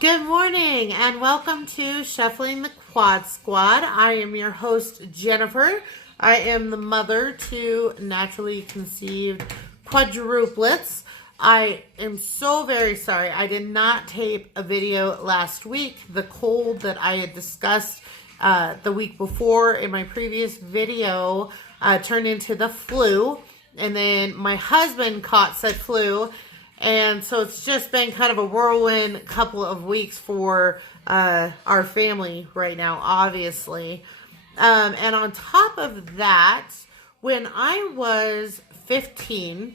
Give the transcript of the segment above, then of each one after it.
Good morning and welcome to Shuffling the Quad Squad. I am your host, Jennifer. I am the mother to naturally conceived quadruplets. I am so very sorry. I did not tape a video last week. The cold that I had discussed the week before in my previous video turned into the flu. And then my husband caught said flu. And so it's just been kind of a whirlwind couple of weeks for our family right now, obviously. And on top of that, when I was 15,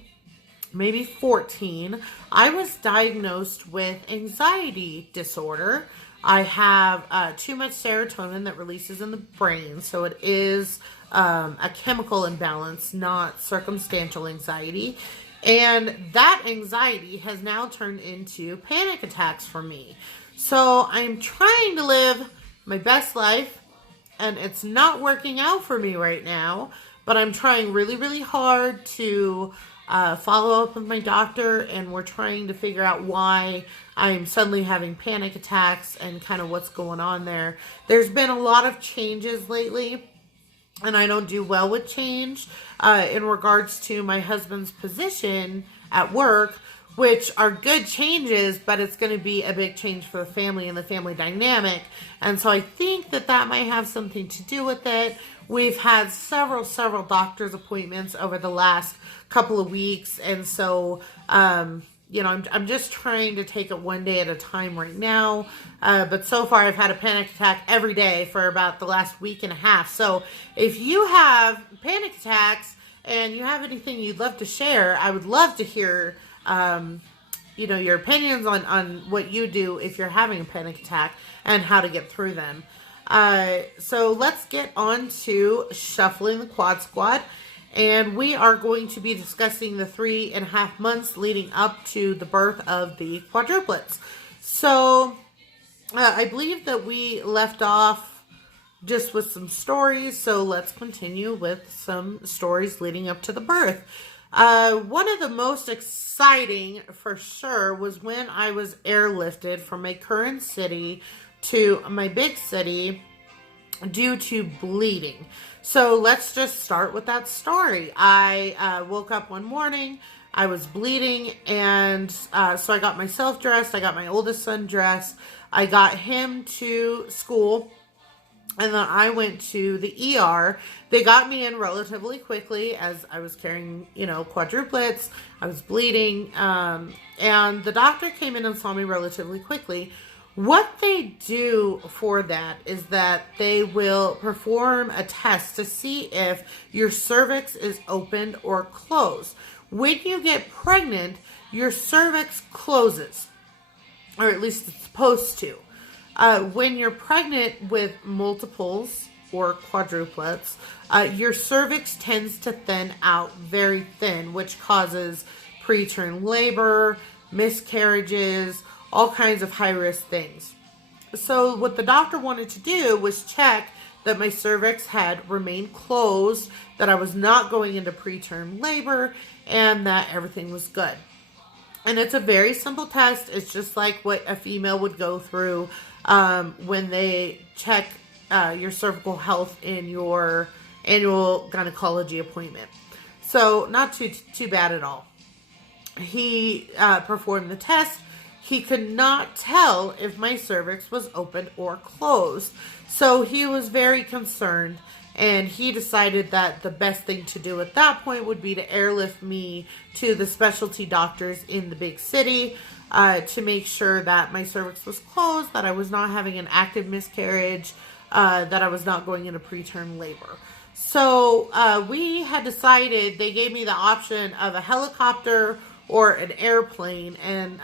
maybe 14, I was diagnosed with anxiety disorder. I have too much serotonin that releases in the brain, so it is a chemical imbalance, not circumstantial anxiety. And that anxiety has now turned into panic attacks for me. So I'm trying to live my best life, and it's not working out for me right now. But I'm trying really, really hard to follow up with my doctor, and we're trying to figure out why I'm suddenly having panic attacks and kind of what's going on there. There's been a lot of changes lately, and I don't do well with change in regards to my husband's position at work, which are good changes, but it's going to be a big change for the family and the family dynamic. And so I think that that might have something to do with it. We've had several doctor's appointments over the last couple of weeks. And so, I'm just trying to take it one day at a time right now. But so far I've had a panic attack every day for about the last week and a half. So if you have panic attacks and you have anything you'd love to share, I would love to hear, your opinions on what you do if you're having a panic attack and how to get through them. So let's get on to Shuffling the Quad Squad. And we are going to be discussing the 3.5 months leading up to the birth of the quadruplets. So I believe that we left off just with some stories. So let's continue with some stories leading up to the birth. One of the most exciting for sure was when I was airlifted from my current city to my big city due to bleeding. So let's just start with that story. I woke up one morning, I was bleeding, and so I got myself dressed, I got my oldest son dressed, I got him to school, and then I went to the ER. They got me in relatively quickly as I was carrying, quadruplets, I was bleeding, and the doctor came in and saw me relatively quickly. What they do for that is that they will perform a test to see if your cervix is opened or closed. When you get pregnant, your cervix closes, or at least it's supposed to. When you're pregnant with multiples or quadruplets, your cervix tends to thin out very thin, which causes preterm labor, miscarriages, all kinds of high-risk things. So what the doctor wanted to do was check that my cervix had remained closed, that I was not going into preterm labor, and that everything was good. And it's a very simple test. It's just like what a female would go through when they check your cervical health in your annual gynecology appointment. So not too bad at all. He performed the test. He could not tell if my cervix was open or closed. So he was very concerned, and he decided that the best thing to do at that point would be to airlift me to the specialty doctors in the big city to make sure that my cervix was closed, that I was not having an active miscarriage, that I was not going into preterm labor. So we had decided, they gave me the option of a helicopter or an airplane, and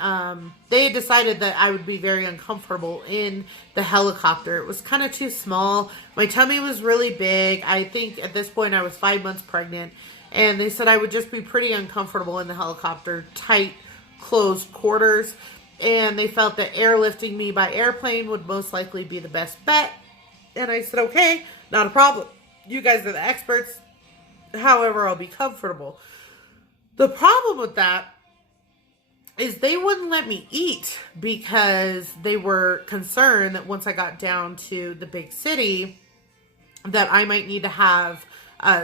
they had decided that I would be very uncomfortable in the helicopter. It was kind of too small. My tummy was really big. I think at this point I was 5 months pregnant, and they said I would just be pretty uncomfortable in the helicopter, tight, closed quarters, and they felt that airlifting me by airplane would most likely be the best bet. And I said, okay, not a problem. You guys are the experts. However, I'll be comfortable. The problem with that is they wouldn't let me eat because they were concerned that once I got down to the big city that I might need to have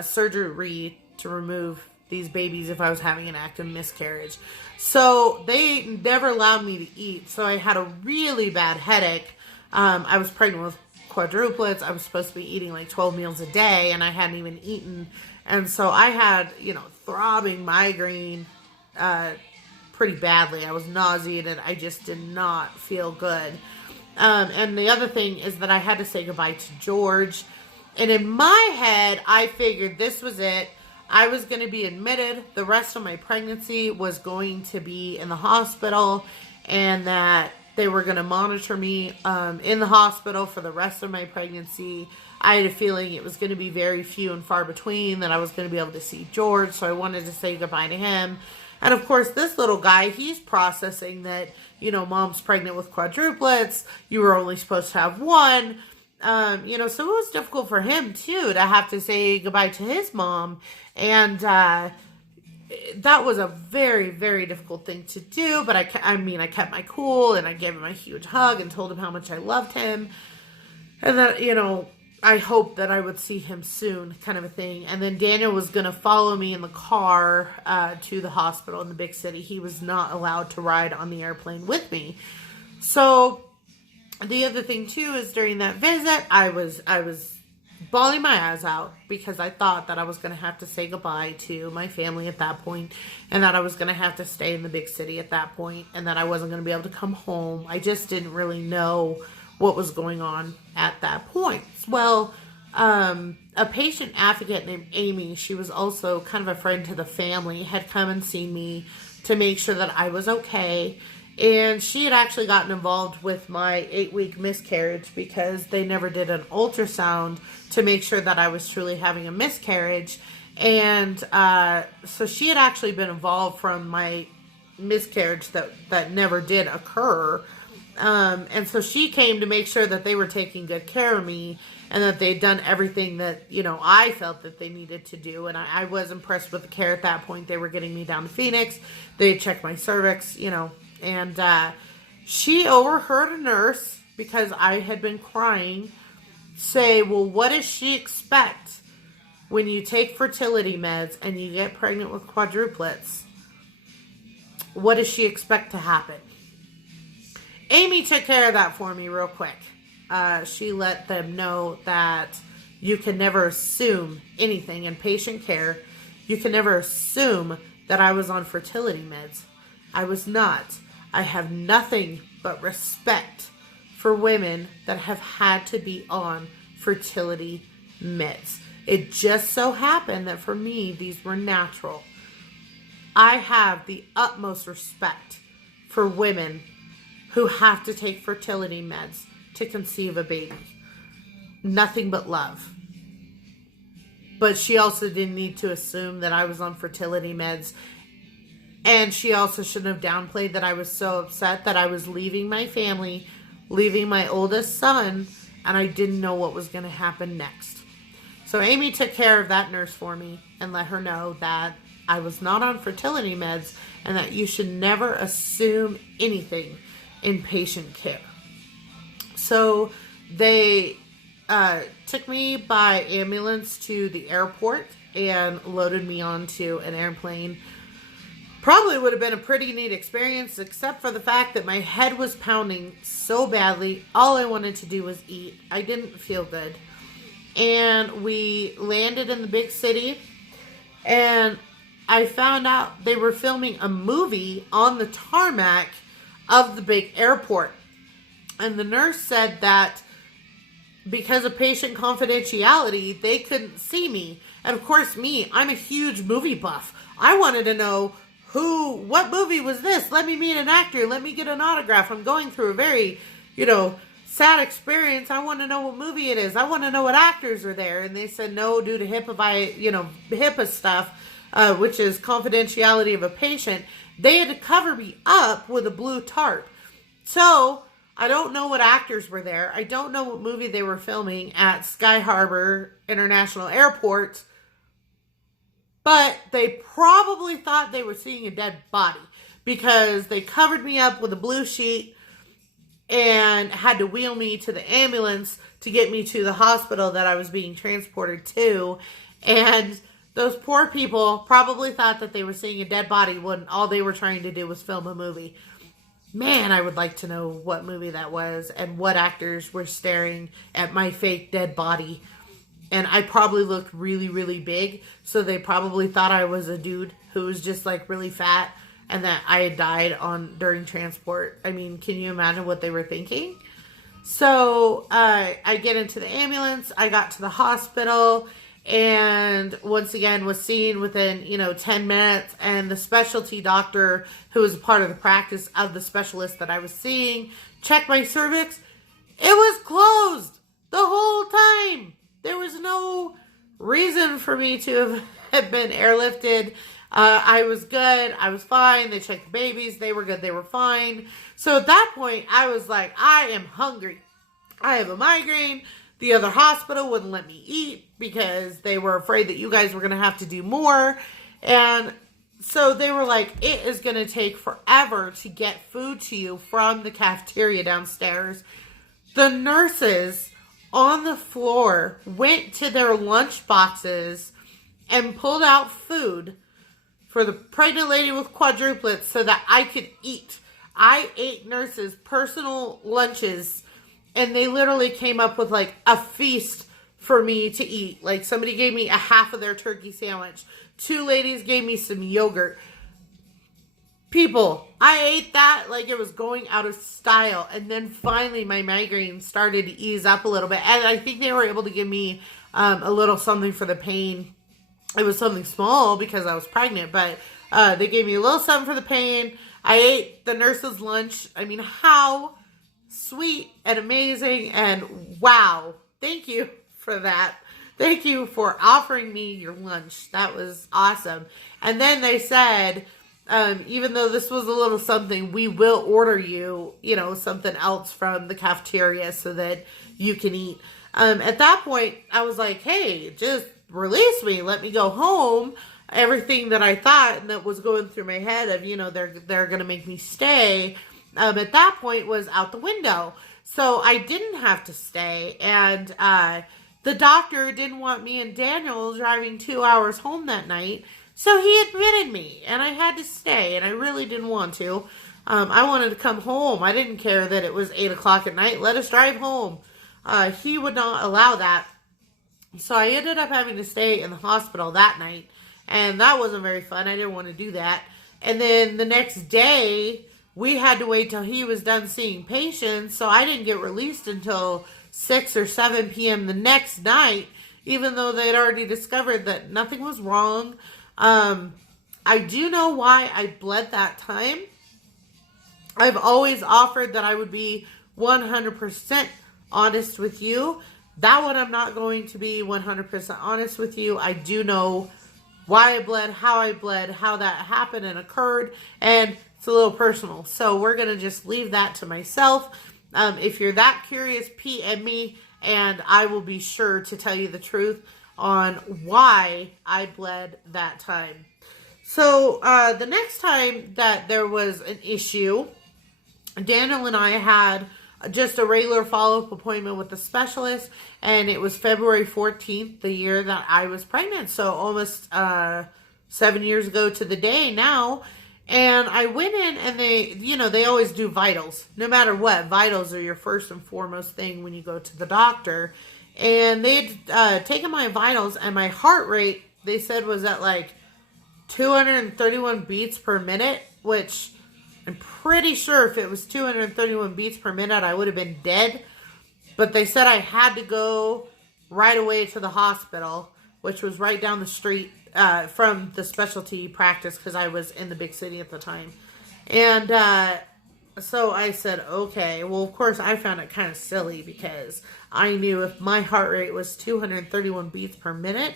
surgery to remove these babies if I was having an active miscarriage. So they never allowed me to eat. So I had a really bad headache. I was pregnant with quadruplets. I was supposed to be eating like 12 meals a day, and I hadn't even eaten. And so I had, throbbing migraine pretty badly. I was nauseated. I just did not feel good. And the other thing is that I had to say goodbye to George. And in my head, I figured this was it. I was going to be admitted. The rest of my pregnancy was going to be in the hospital, and that they were going to monitor me in the hospital for the rest of my pregnancy. I had a feeling it was going to be very few and far between that I was going to be able to see George, so I wanted to say goodbye to him. And of course, this little guy, he's processing that, mom's pregnant with quadruplets. You were only supposed to have one. So it was difficult for him, too, to have to say goodbye to his mom. And that was a very, very difficult thing to do. But I kept my cool, and I gave him a huge hug and told him how much I loved him. And that, I hoped that I would see him soon, kind of a thing. And then Daniel was going to follow me in the car to the hospital in the big city. He was not allowed to ride on the airplane with me. So the other thing, too, is during that visit, I was bawling my eyes out because I thought that I was going to have to say goodbye to my family at that point, and that I was going to have to stay in the big city at that point, and that I wasn't going to be able to come home. I just didn't really know what was going on at that point. Well, a patient advocate named Amy, she was also kind of a friend to the family, had come and seen me to make sure that I was okay. And she had actually gotten involved with my 8-week miscarriage because they never did an ultrasound to make sure that I was truly having a miscarriage. And so she had actually been involved from my miscarriage that never did occur. And so she came to make sure that they were taking good care of me and that they'd done everything that, I felt that they needed to do. And I was impressed with the care at that point. They were getting me down to Phoenix. They checked my cervix, and she overheard a nurse, because I had been crying, say, well, what does she expect when you take fertility meds and you get pregnant with quadruplets? What does she expect to happen? Amy took care of that for me real quick. She let them know that you can never assume anything in patient care. You can never assume that I was on fertility meds. I was not. I have nothing but respect for women that have had to be on fertility meds. It just so happened that for me, these were natural. I have the utmost respect for women who have to take fertility meds to conceive a baby. Nothing but love. But she also didn't need to assume that I was on fertility meds. And she also shouldn't have downplayed that I was so upset that I was leaving my family, leaving my oldest son, and I didn't know what was going to happen next. So Amy took care of that nurse for me and let her know that I was not on fertility meds and that you should never assume anything in patient care. So they took me by ambulance to the airport and loaded me onto an airplane. Probably would have been a pretty neat experience, except for the fact that my head was pounding so badly. All I wanted to do was eat. I didn't feel good. And we landed in the big city, and I found out they were filming a movie on the tarmac of the big airport. And the nurse said that because of patient confidentiality, they couldn't see me. And of course, I'm a huge movie buff. I wanted to know what movie was this? Let me meet an actor. Let me get an autograph. I'm going through a very, sad experience. I want to know what movie it is. I want to know what actors are there. And they said no, due to HIPAA stuff, which is confidentiality of a patient. They had to cover me up with a blue tarp. So I don't know what actors were there. I don't know what movie they were filming at Sky Harbor International Airport. But they probably thought they were seeing a dead body, because they covered me up with a blue sheet and had to wheel me to the ambulance to get me to the hospital that I was being transported to. And those poor people probably thought that they were seeing a dead body when all they were trying to do was film a movie. Man, I would like to know what movie that was and what actors were staring at my fake dead body. And I probably looked really, really big, so they probably thought I was a dude who was just like really fat and that I had died during transport. I mean, can you imagine what they were thinking? So I get into the ambulance, I got to the hospital, and once again was seen within 10 minutes, and the specialty doctor who was a part of the practice of the specialist that I was seeing checked my cervix. It was closed the whole time. There was no reason for me to have been airlifted. I was good. I was fine. They checked the babies. They were good. They were fine. So at that point, I was like, I am hungry. I have a migraine. The other hospital wouldn't let me eat because they were afraid that you guys were going to have to do more. And so they were like, it is going to take forever to get food to you from the cafeteria downstairs. The nurses on the floor went to their lunch boxes and pulled out food for the pregnant lady with quadruplets so that I could eat. I ate nurses' personal lunches, and they literally came up with like a feast for me to eat. Like somebody gave me a half of their turkey sandwich. 2 ladies gave me some yogurt. People, I ate that like it was going out of style. And then finally my migraine started to ease up a little bit. And I think they were able to give me a little something for the pain. It was something small because I was pregnant, but they gave me a little something for the pain. I ate the nurse's lunch. I mean, how sweet and amazing, and wow. Thank you for that. Thank you for offering me your lunch. That was awesome. And then they said, even though this was a little something, we will order you, something else from the cafeteria so that you can eat. At that point, I was like, hey, just release me. Let me go home. Everything that I thought and that was going through my head of, they're going to make me stay, at that point was out the window. So I didn't have to stay. And the doctor didn't want me and Daniel driving 2 hours home that night. So he admitted me, and I had to stay, and I really didn't want to. I wanted to come home. I didn't care that it was 8 o'clock at night. Let us drive home. He would not allow that. So I ended up having to stay in the hospital that night, and that wasn't very fun. I didn't want to do that. And then the next day, we had to wait till he was done seeing patients, so I didn't get released until 6 or 7 p.m. the next night, even though they'd already discovered that nothing was wrong. I do know why I bled that time. I've always offered that I would be 100% honest with you. That one I'm not going to be 100% honest with you. I do know why I bled, how that happened and occurred, and it's a little personal. So we're going to just leave that to myself. If you're that curious, PM me, and I will be sure to tell you the truth on why I bled that time. So the next time that there was an issue, Daniel and I had just a regular follow-up appointment with the specialist, and it was February 14th, the year that I was pregnant. So almost 7 years ago to the day now. And I went in, and they always do vitals. No matter what, vitals are your first and foremost thing when you go to the doctor. And they'd taken my vitals, and my heart rate, they said, was at like 231 beats per minute, which I'm pretty sure if it was 231 beats per minute, I would have been dead. But they said I had to go right away to the hospital, which was right down the street from the specialty practice, because I was in the big city at the time. And so I said, okay. Well, of course, I found it kind of silly because I knew if my heart rate was 231 beats per minute,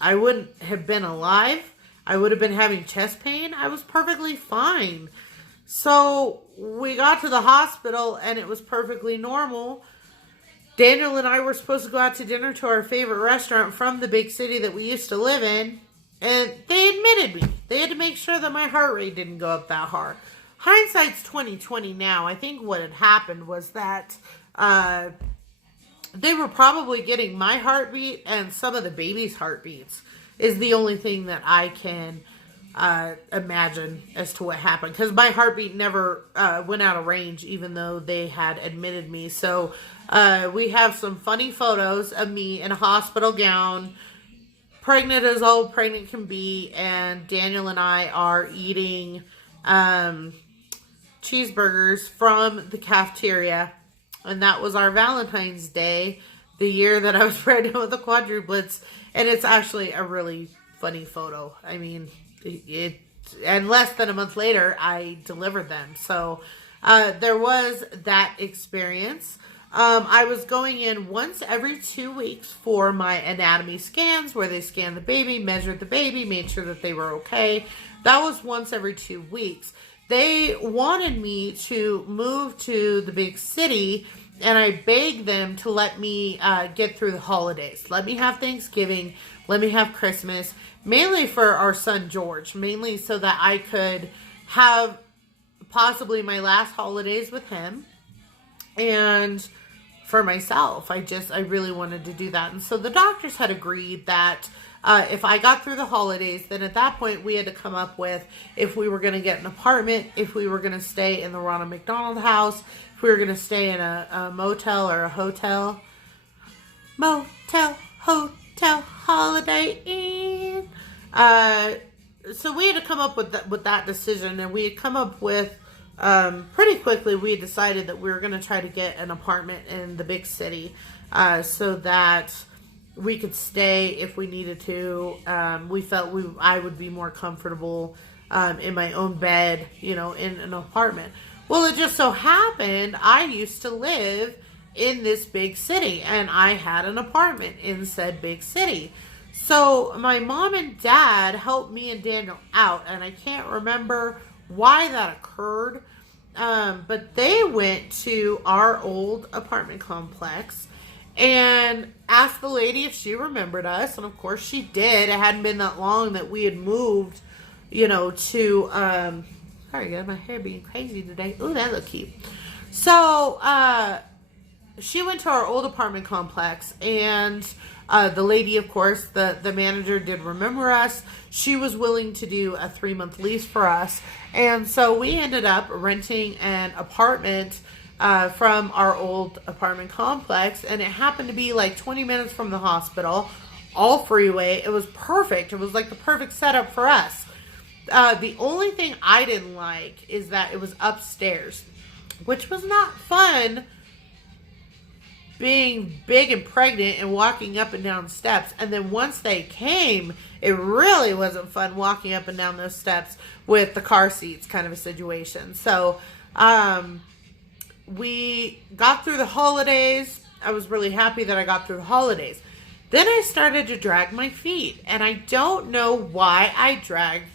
I wouldn't have been alive. I would have been having chest pain. I was perfectly fine. So we got to the hospital, and it was perfectly normal. Daniel and I were supposed to go out to dinner to our favorite restaurant from the big city that we used to live in. And they admitted me. They had to make sure that my heart rate didn't go up that hard. Hindsight's 2020 now. I think what had happened was that they were probably getting my heartbeat and some of the baby's heartbeats is the only thing that I can imagine as to what happened. Because my heartbeat never went out of range, even though they had admitted me. So we have some funny photos of me in a hospital gown, pregnant as all pregnant can be, and Daniel and I are eating cheeseburgers from the cafeteria, and that was our Valentine's Day, the year that I was pregnant with the quadruplets, and it's actually a really funny photo. I mean, and less than a month later, I delivered them, so there was that experience. I was going in once every 2 weeks for my anatomy scans where they scanned the baby, measured the baby, made sure that they were okay. That was once every 2 weeks. They wanted me to move to the big city, and I begged them to let me get through the holidays. Let me have Thanksgiving. Let me have Christmas. Mainly for our son George. Mainly so that I could have possibly my last holidays with him. And for myself, I really wanted to do that. And so the doctors had agreed that if I got through the holidays, then at that point we had to come up with if we were going to get an apartment, if we were going to stay in the Ronald McDonald house, if we were going to stay in a motel or a hotel. Motel, hotel, Holiday Inn. So we had to come up with that decision, and we had come up with pretty quickly, we had decided that we were going to try to get an apartment in the big city so that we could stay if we needed to. We felt I would be more comfortable in my own bed, in an apartment. Well, it just so happened I used to live in this big city, and I had an apartment in said big city. So my mom and dad helped me and Daniel out, and I can't remember why that occurred, but they went to our old apartment complex and asked the lady if she remembered us, and of course she did. It hadn't been that long that we had moved, to, sorry guys, my hair being crazy today. Ooh, that look cute. So, she went to our old apartment complex, and the lady, of course, the manager did remember us. She was willing to do a 3-month lease for us. And so we ended up renting an apartment from our old apartment complex. And it happened to be like 20 minutes from the hospital, all freeway. It was perfect. It was like the perfect setup for us. The only thing I didn't like is that it was upstairs, which was not fun, being big and pregnant and walking up and down steps. And then once they came, it really wasn't fun walking up and down those steps with the car seats kind of a situation. So we got through the holidays. I was really happy that I got through the holidays. Then I started to drag my feet, and I don't know why I dragged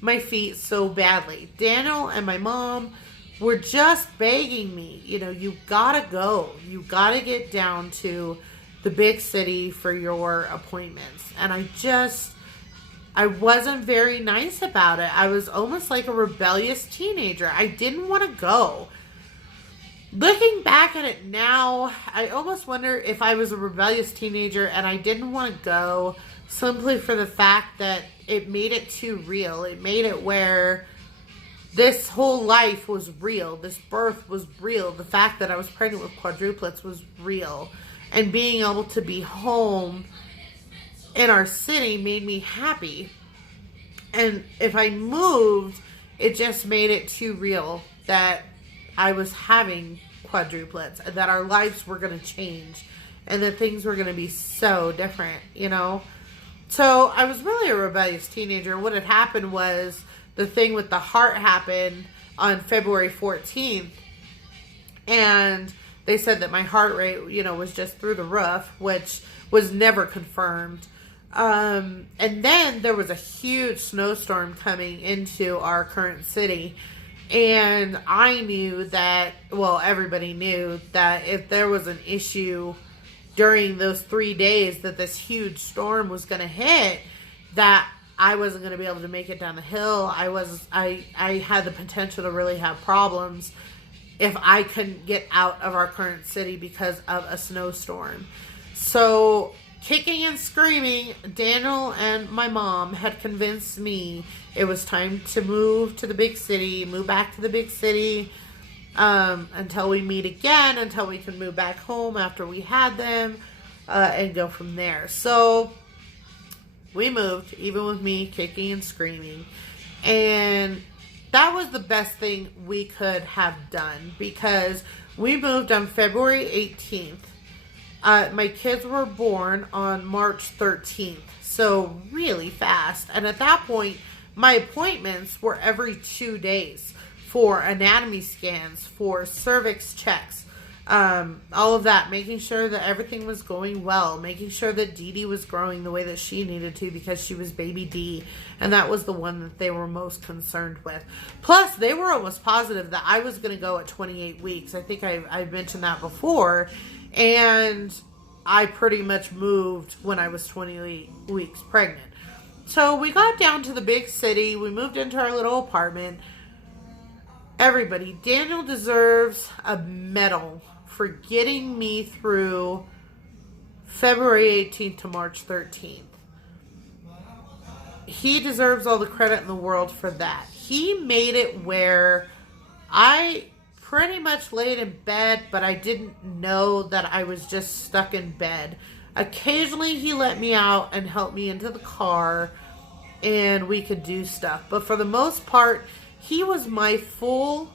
my feet so badly. Daniel and my mom were just begging me, you gotta go. You gotta get down to the big city for your appointments. And I wasn't very nice about it. I was almost like a rebellious teenager. I didn't want to go. Looking back at it now, I almost wonder if I was a rebellious teenager and I didn't want to go simply for the fact that it made it too real. It made it where this whole life was real. This birth was real. The fact that I was pregnant with quadruplets was real. And being able to be home in our city made me happy. And if I moved, it just made it too real that I was having quadruplets, and that our lives were going to change, and that things were going to be so different, So I was really a rebellious teenager. What had happened was the thing with the heart happened on February 14th, and they said that my heart rate, was just through the roof, which was never confirmed. And then there was a huge snowstorm coming into our current city. And I knew that, everybody knew that if there was an issue during those 3 days that this huge storm was going to hit, that I wasn't going to be able to make it down the hill. I had the potential to really have problems if I couldn't get out of our current city because of a snowstorm. So, kicking and screaming, Daniel and my mom had convinced me it was time to move to the big city, move back to the big city, until we meet again, until we can move back home after we had them, and go from there. So, we moved, even with me kicking and screaming. And that was the best thing we could have done, because we moved on February 18th. My kids were born on March 13th, so really fast. And at that point, my appointments were every 2 days for anatomy scans, for cervix checks, all of that, making sure that everything was going well, making sure that Dee Dee was growing the way that she needed to, because she was baby D, and that was the one that they were most concerned with. Plus, they were almost positive that I was going to go at 28 weeks. I think I've mentioned that before, and I pretty much moved when I was 28 weeks pregnant. So we got down to the big city. We moved into our little apartment. Everybody, Daniel deserves a medal for getting me through February 18th to March 13th. He deserves all the credit in the world for that. He made it where I pretty much laid in bed, but I didn't know that I was just stuck in bed. Occasionally he let me out and helped me into the car, and we could do stuff. But for the most part, he was my full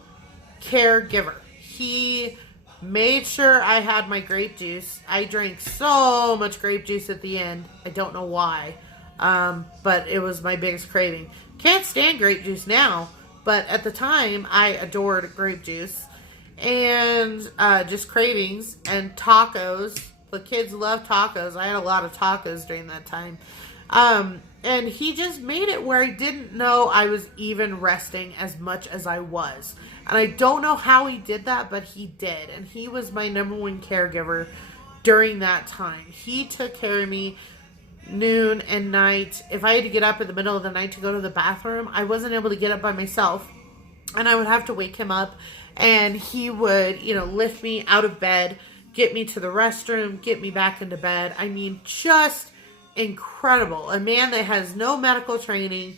caregiver. He made sure I had my grape juice. I drank so much grape juice at the end. I don't know why. But it was my biggest craving. Can't stand grape juice now, but at the time, I adored grape juice. And just cravings and tacos. The kids love tacos. I had a lot of tacos during that time. And he just made it where I didn't know I was even resting as much as I was. And I don't know how he did that, but he did. And he was my number one caregiver during that time. He took care of me noon and night. If I had to get up in the middle of the night to go to the bathroom, I wasn't able to get up by myself. And I would have to wake him up. And he would, lift me out of bed, get me to the restroom, get me back into bed. I mean, just incredible. A man that has no medical training.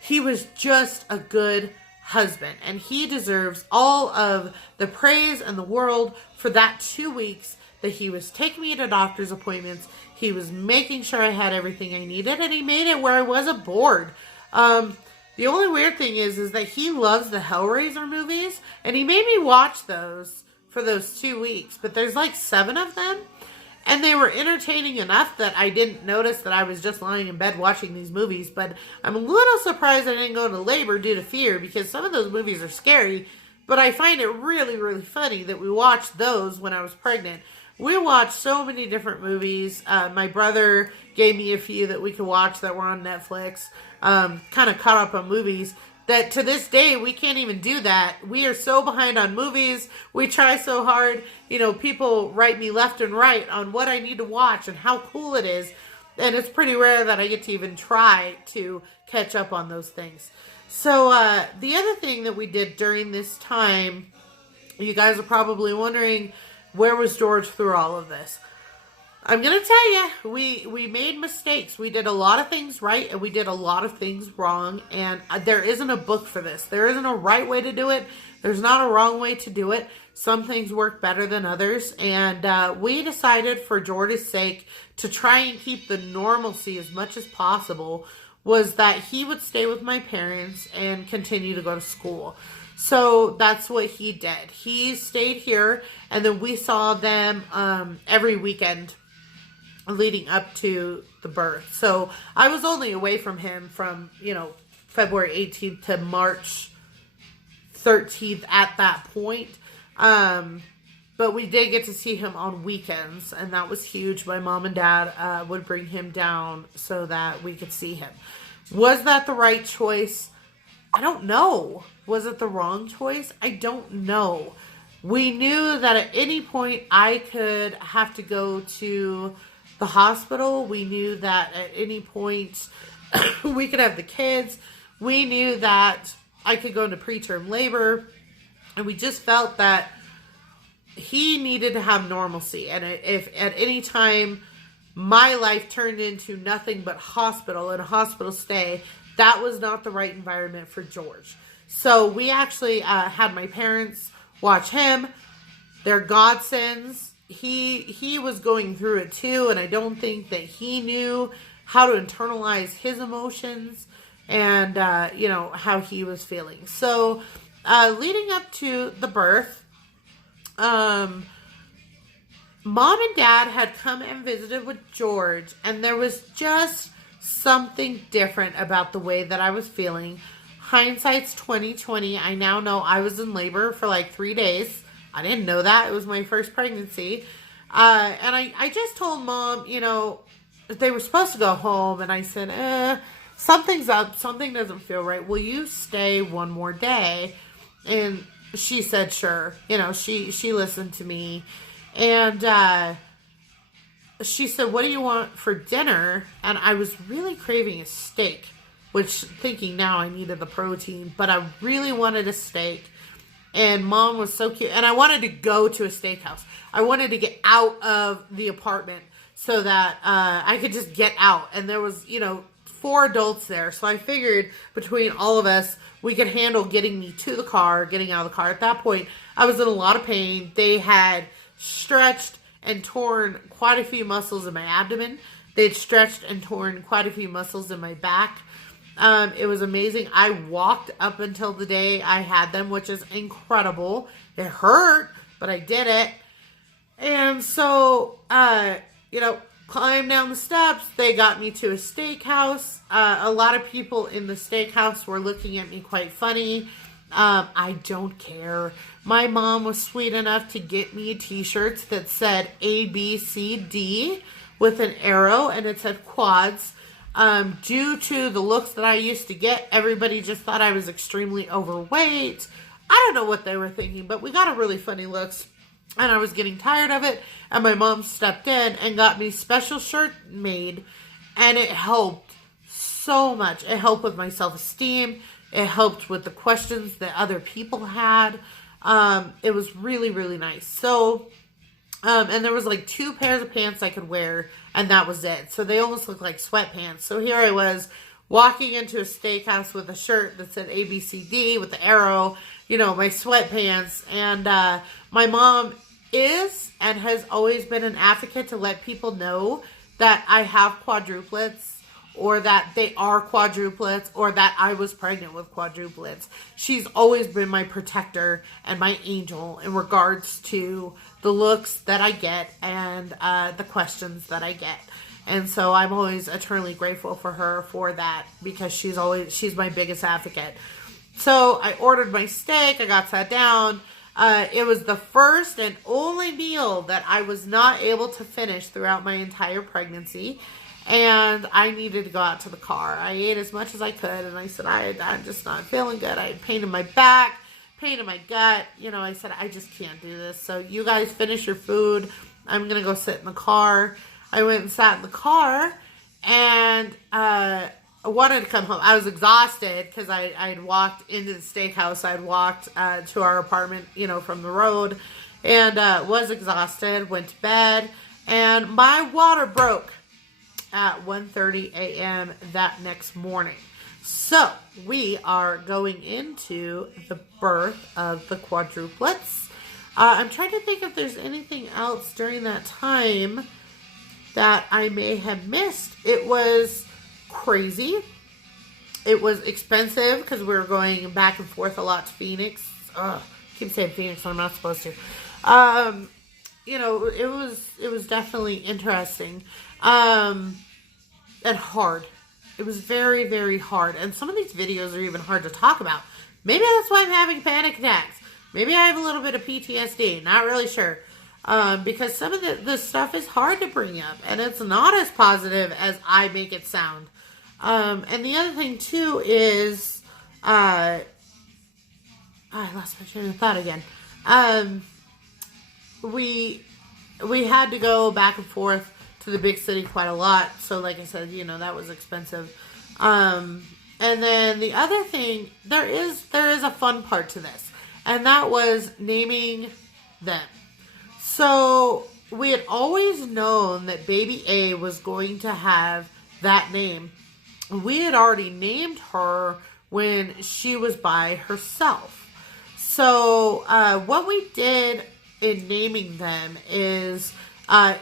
He was just a good husband. And he deserves all of the praise in the world for that 2 weeks that he was taking me to doctor's appointments. He was making sure I had everything I needed. And he made it where I wasn't bored. The only weird thing is that he loves the Hellraiser movies, and he made me watch those for those 2 weeks, but there's like 7 of them, and they were entertaining enough that I didn't notice that I was just lying in bed watching these movies. But I'm a little surprised I didn't go into labor due to fear, because some of those movies are scary, but I find it really, really funny that we watched those when I was pregnant. We watched so many different movies. My brother gave me a few that we could watch that were on Netflix. Kind of caught up on movies that to this day we can't even do that. We are so behind on movies. We try so hard. People write me left and right on what I need to watch and how cool it is. And it's pretty rare that I get to even try to catch up on those things. So the other thing that we did during this time, you guys are probably wondering, where was George through all of this? I'm going to tell you, we made mistakes. We did a lot of things right, and we did a lot of things wrong. And there isn't a book for this. There isn't a right way to do it. There's not a wrong way to do it. Some things work better than others. And we decided, for George's sake, to try and keep the normalcy as much as possible, was that he would stay with my parents and continue to go to school. So that's what he did. He stayed here, and then we saw them every weekend leading up to the birth. So I was only away from him from, February 18th to March 13th at that point. But we did get to see him on weekends, and that was huge. My mom and dad would bring him down so that we could see him. Was that the right choice? I don't know. Was it the wrong choice? I don't know. We knew that at any point I could have to go to the hospital. We knew that at any point we could have the kids. We knew that I could go into preterm labor, and we just felt that he needed to have normalcy. And if at any time my life turned into nothing but hospital and a hospital stay, that was not the right environment for George. So we actually had my parents watch him. They're godsends. He was going through it too, and I don't think that he knew how to internalize his emotions and, how he was feeling. So leading up to the birth, Mom and Dad had come and visited with George, and there was just something different about the way that I was feeling. Hindsight's 2020. I now know I was in labor for like 3 days. I didn't know that. It was my first pregnancy. And I just told Mom, they were supposed to go home, and I said, something's up. Something doesn't feel right. Will you stay one more day? And she said, sure. She listened to me. And she said, what do you want for dinner? And I was really craving a steak, which thinking now I needed the protein, but I really wanted a steak. And Mom was so cute. And I wanted to go to a steakhouse. I wanted to get out of the apartment so that I could just get out. And there was, 4 adults there. So I figured between all of us, we could handle getting me to the car, getting out of the car. At that point, I was in a lot of pain. They had stretched and torn quite a few muscles in my abdomen. They'd stretched and torn quite a few muscles in my back. It was amazing. I walked up until the day I had them, which is incredible. It hurt, but I did it. And so, climbed down the steps. They got me to a steakhouse. A lot of people in the steakhouse were looking at me quite funny. I don't care. My mom was sweet enough to get me t-shirts that said A, B, C, D with an arrow, and it said quads. Due to the looks that I used to get, everybody just thought I was extremely overweight. I don't know what they were thinking, but we got a really funny looks, and I was getting tired of it, and my mom stepped in and got me special shirt made, and it helped so much. It helped with my self-esteem. It helped with the questions that other people had. It was really, really nice. So, and there was like 2 pairs of pants I could wear, and that was it. So they almost looked like sweatpants. So here I was walking into a steakhouse with a shirt that said ABCD with the arrow, my sweatpants. And my mom is and has always been an advocate to let people know that I have quadruplets, or that they are quadruplets, or that I was pregnant with quadruplets. She's always been my protector and my angel in regards to the looks that I get and the questions that I get. And so I'm always eternally grateful for her for that, because she's my biggest advocate. So I ordered my steak. I got sat down. It was the first and only meal that I was not able to finish throughout my entire pregnancy. And I needed to go out to the car. I ate as much as I could, and I said, I'm just not feeling good. I had pain in my back, pain in my gut. I said, I just can't do this. So you guys finish your food. I'm going to go sit in the car. I went and sat in the car, and I wanted to come home. I was exhausted because I had walked into the steakhouse. I had walked to our apartment, from the road, and was exhausted, went to bed, and my water broke at 1:30 a.m. that next morning. So we are going into the birth of the quadruplets. I'm trying to think if there's anything else during that time that I may have missed. It was crazy. It was expensive because we were going back and forth a lot to Phoenix. I keep saying Phoenix when I'm not supposed to. It was definitely interesting. And hard. It was very, very hard. And some of these videos are even hard to talk about. Maybe that's why I'm having panic attacks. Maybe I have a little bit of PTSD. Not really sure. Because some of the stuff is hard to bring up. And it's not as positive as I make it sound. And the other thing, too, is... I lost my train of thought again. We had to go back and forth to the big city quite a lot. So like I said, that was expensive. And then the other thing, there is a fun part to this, and that was naming them. So we had always known that baby A was going to have that name. We had already named her when she was by herself. So what we did in naming them is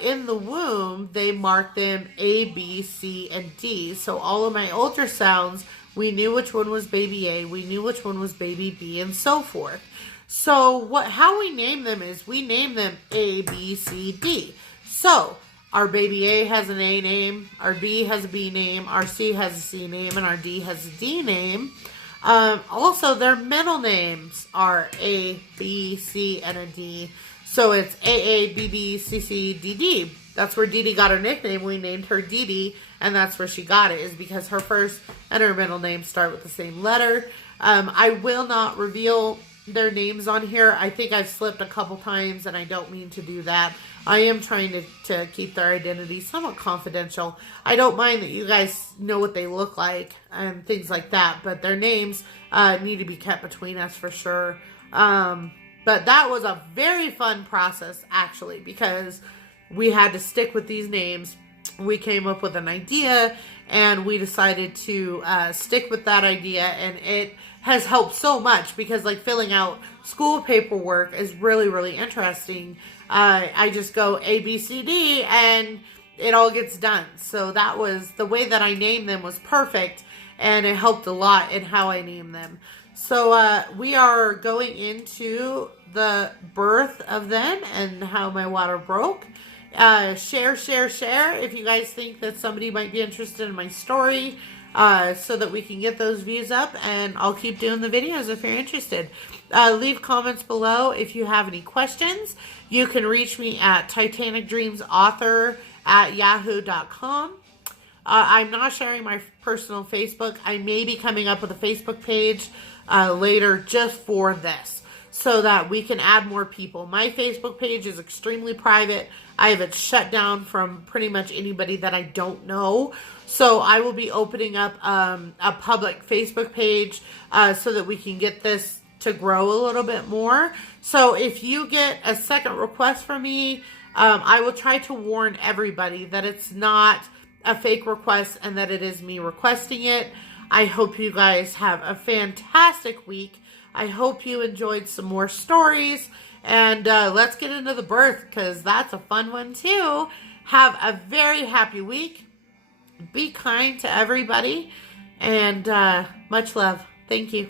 in the womb, they marked them A, B, C, and D. So all of my ultrasounds, we knew which one was baby A, we knew which one was baby B, and so forth. So how we name them is we name them A, B, C, D. So our baby A has an A name, our B has a B name, our C has a C name, and our D has a D name. Also, their middle names are A, B, C, and a D. So it's AA, BB, CC, DD. That's where Dee Dee got her nickname. We named her Dee Dee, and that's where she got it, is because her first and her middle name start with the same letter. I will not reveal their names on here. I think I've slipped a couple times, and I don't mean to do that. I am trying to keep their identity somewhat confidential. I don't mind that you guys know what they look like and things like that, but their names need to be kept between us for sure. But that was a very fun process, actually, because we had to stick with these names. We came up with an idea, and we decided to stick with that idea, and it has helped so much because, like, filling out school paperwork is really, really interesting. I just go A, B, C, D, and it all gets done. So that was the way that I named them was perfect, and it helped a lot in how I named them. So we are going into the birth of them and how my water broke. Share if you guys think that somebody might be interested in my story, so that we can get those views up, and I'll keep doing the videos if you're interested. Leave comments below if you have any questions. You can reach me at titanicdreamsauthor@yahoo.com. I'm not sharing my personal Facebook. I may be coming up with a Facebook page later just for this, so that we can add more people. My Facebook page is extremely private. I have it shut down from pretty much anybody that I don't know. So I will be opening up a public Facebook page so that we can get this to grow a little bit more. So if you get a second request from me, I will try to warn everybody that it's not a fake request and that it is me requesting it. I hope you guys have a fantastic week. I hope you enjoyed some more stories, and let's get into the birth, because that's a fun one too. Have a very happy week. Be kind to everybody, and much love. Thank you.